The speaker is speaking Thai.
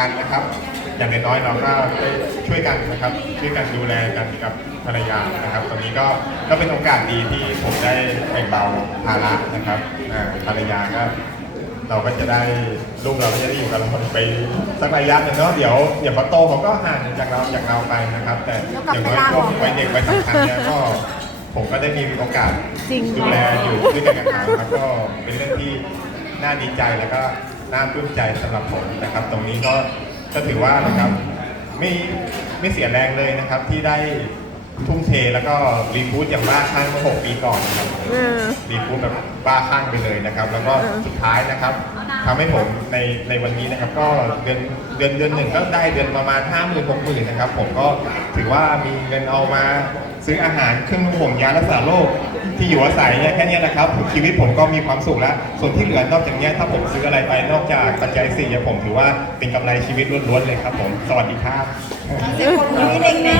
กันนะครับ อย่างน้อยๆเราก็ได้ช่วยกันนะครับช่วยกันดูแลกันกับภรรยานะครับตรงนี้ก็ก็เป็นโอกาสดีที่ผมได้แบ่งเบาภาระนะครับอ่าภรรยาก็เราก็จะได้ลูกเราก็จะได้อยู่กับเราไปสักระยะหนึ่งเนาะเดี๋ยวเดี๋ยวพอโตเขาก็ห่างจากเราจากเราไปนะครับ แต่อย่างน้อยช่วงวัยเด็กวัยสำคัญเนี่ยก็ผมก็ได้มีโอกาสจริงดูแลอยู่ด้วยกันกับเขาครับก็เป็นเรื่องที่น่าดีใจแล้วก็ น่าปลื้มใจสำหรับผมนะครับ ตรงนี้ก็ก็ถือว่านะครับไม่ไม่เสียแรงเลยนะครับที่ได้ ทุ่มเทแล้วก็รีบูตอย่างบ้าคลั่งเมื่อหกปีก่อนนะครับเออ รีพูดแบบบ้าคลั่งไปเลยนะครับ แล้วก็เออสุดท้ายนะครับทำให้ผมในในวันนี้นะครับ ก็เดือนเดือนเดือนหนึ่งก็ได้เดือนประมาณ5 0 0 0 0 6 0 0 0นะครับ ผมก็ถือว่ามีเงินเอามาซื้ออาหารเครื่องนุ่งห่มยารักษาโรคที่อยู่อาศัยเนี่ยแค่เนี้ยนะครับชีวิตผมก็มีความสุขแล้ว ส่วนที่เหลือนอกจากเนี้ยถ้าผมซื้ออะไรไปนอกจากปัจจัยสี่เนี่ยผมถือว่าเป็นกำไรชีวิตล้วนๆเลยครับผมสวัสดีครับ เสียงคนนี้เด็กนะคะ